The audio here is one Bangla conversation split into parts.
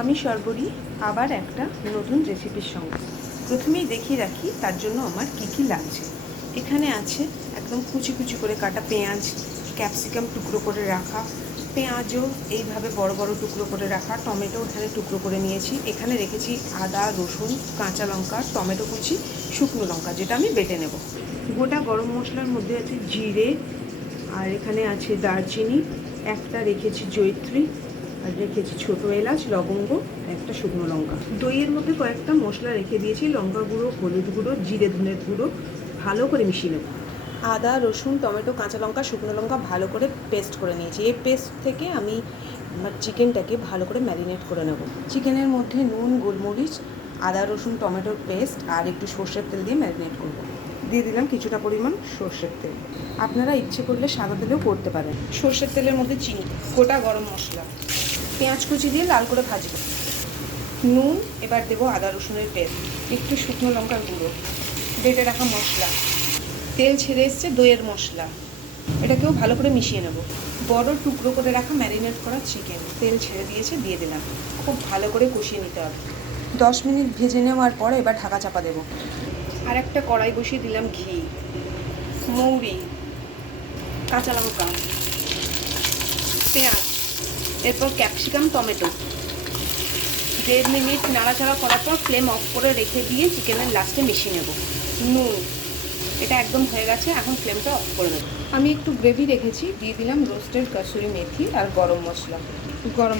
আমি সর্বরি আবার একটা নতুন রেসিপির সঙ্গে। প্রথমেই দেখিয়ে রাখি তার জন্য আমার কী কী লাগছে। এখানে আছে একদম কুচি কুচি করে কাটা পেঁয়াজ, ক্যাপসিকাম টুকরো করে রাখা, পেঁয়াজও এইভাবে বড় বড় টুকরো করে রাখা, টমেটো এখানে টুকরো করে নিয়েছি। এখানে রেখেছি আদা, রসুন, কাঁচা লঙ্কা, টমেটো কুচি, শুকনো লঙ্কা যেটা আমি বেটে নেব। গোটা গরম মশলার মধ্যে আছে জিরে, আর এখানে আছে দারচিনি, একটা রেখেছি জয়িত্রী, আর রেখেছি ছোটো এলাচ, লবঙ্গ, একটা শুকনো লঙ্কা। দইয়ের মধ্যে কয়েকটা মশলা রেখে দিয়েছি, লঙ্কা গুঁড়ো, হলুদ গুঁড়ো, জিরে ধনের গুঁড়ো, ভালো করে মিশিয়ে নেব। আদা, রসুন, টমেটো, কাঁচা লঙ্কা, শুকনো লঙ্কা ভালো করে পেস্ট করে নিয়েছি। এই পেস্ট থেকে আমি চিকেনটাকে ভালো করে ম্যারিনেট করে নেব। চিকেনের মধ্যে নুন, গোলমরিচ, আদা, রসুন, টমেটোর পেস্ট আর একটু সর্ষের তেল দিয়ে ম্যারিনেট করব। দিয়ে দিলাম কিছুটা পরিমাণ সর্ষের তেল। আপনারা ইচ্ছে করলে সাদা তেলেও করতে পারেন। সর্ষের তেলের মধ্যে চিনি, গোটা গরম মশলা, পেঁয়াজ কুচি দিয়ে লাল করে ভাজবো, নুন, এবার দেবো আদা রসুনের পেস্ট, একটু শুকনো লঙ্কার গুঁড়ো, বেটে রাখা মশলা, তেল ছেড়ে এসছে দইয়ের মশলা, এটাকেও ভালো করে মিশিয়ে নেব। বড় টুকরো করে রাখা ম্যারিনেট করা চিকেন, তেল ছেড়ে দিয়েছে, দিয়ে দিলাম। খুব ভালো করে কষিয়ে নিতে হবে। 10 মিনিট ভেজে নেওয়ার পরে এবার ঢাকা চাপা দেবো। আর একটা কড়াই বসিয়ে দিলাম ঘি, মৌরি, কাঁচা লঙ্কা, পেঁয়াজ, এরপর ক্যাপসিকাম, টমেটো। 1.5 মিনিট নাড়াচাড়া করার পর ফ্লেম অফ করে রেখে দিয়ে চিকেনের লাস্টে মিশিয়ে নেব। নুন, এটা একদম হয়ে গেছে, এখন ফ্লেমটা অফ করে দেবো। আমি একটু গ্রেভি রেখেছি, দিয়ে দিলাম রোস্টেড কাসুরি মেথি আর গরম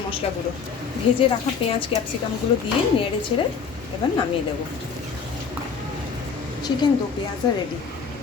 মশলা গুঁড়ো। ভেজে রাখা পেঁয়াজ ক্যাপসিকামগুলো দিয়ে নেড়ে ছেড়ে এবার নামিয়ে দেবো। চিকেন দো পেঁয়াজা রেডি।